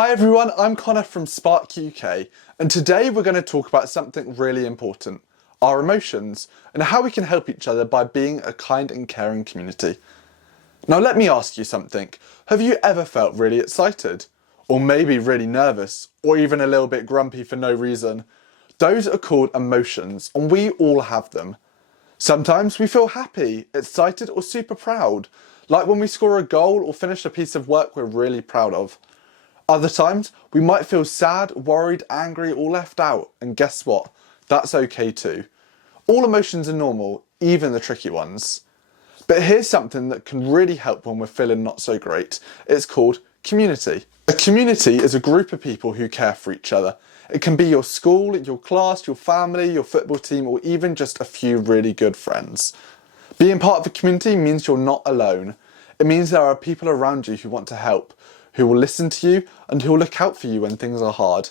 Hi everyone, I'm Connor from Spark UK, and today we're going to talk about something really important, our emotions, and how we can help each other by being a kind and caring community. Now let me ask you something, have you ever felt really excited? Or maybe really nervous, or even a little bit grumpy for no reason? Those are called emotions, and we all have them. Sometimes we feel happy, excited, or super proud, like when we score a goal or finish a piece of work we're really proud of. Other times, we might feel sad, worried, angry, or left out, and guess what? That's okay too. All emotions are normal, even the tricky ones. But here's something that can really help when we're feeling not so great. It's called community. A community is a group of people who care for each other. It can be your school, your class, your family, your football team, or even just a few really good friends. Being part of a community means you're not alone. It means there are people around you who want to help, who will listen to you and who will look out for you when things are hard.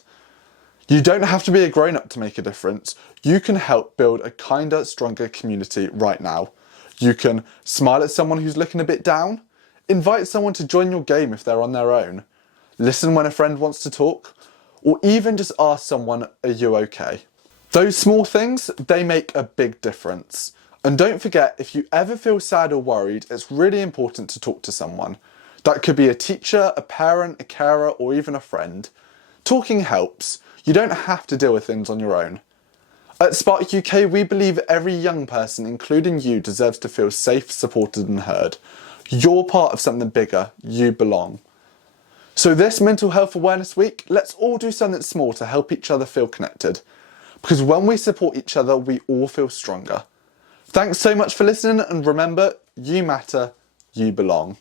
You don't have to be a grown-up to make a difference. You can help build a kinder, stronger community right now. You can smile at someone who's looking a bit down, invite someone to join your game if they're on their own, listen when a friend wants to talk, or even just ask someone, are you okay? Those small things, they make a big difference. And don't forget, if you ever feel sad or worried, it's really important to talk to someone. That could be a teacher, a parent, a carer, or even a friend. Talking helps. You don't have to deal with things on your own. At Spark UK, we believe every young person, including you, deserves to feel safe, supported and heard. You're part of something bigger. You belong. So this Mental Health Awareness Week, let's all do something small to help each other feel connected. Because when we support each other, we all feel stronger. Thanks so much for listening, and remember, you matter, you belong.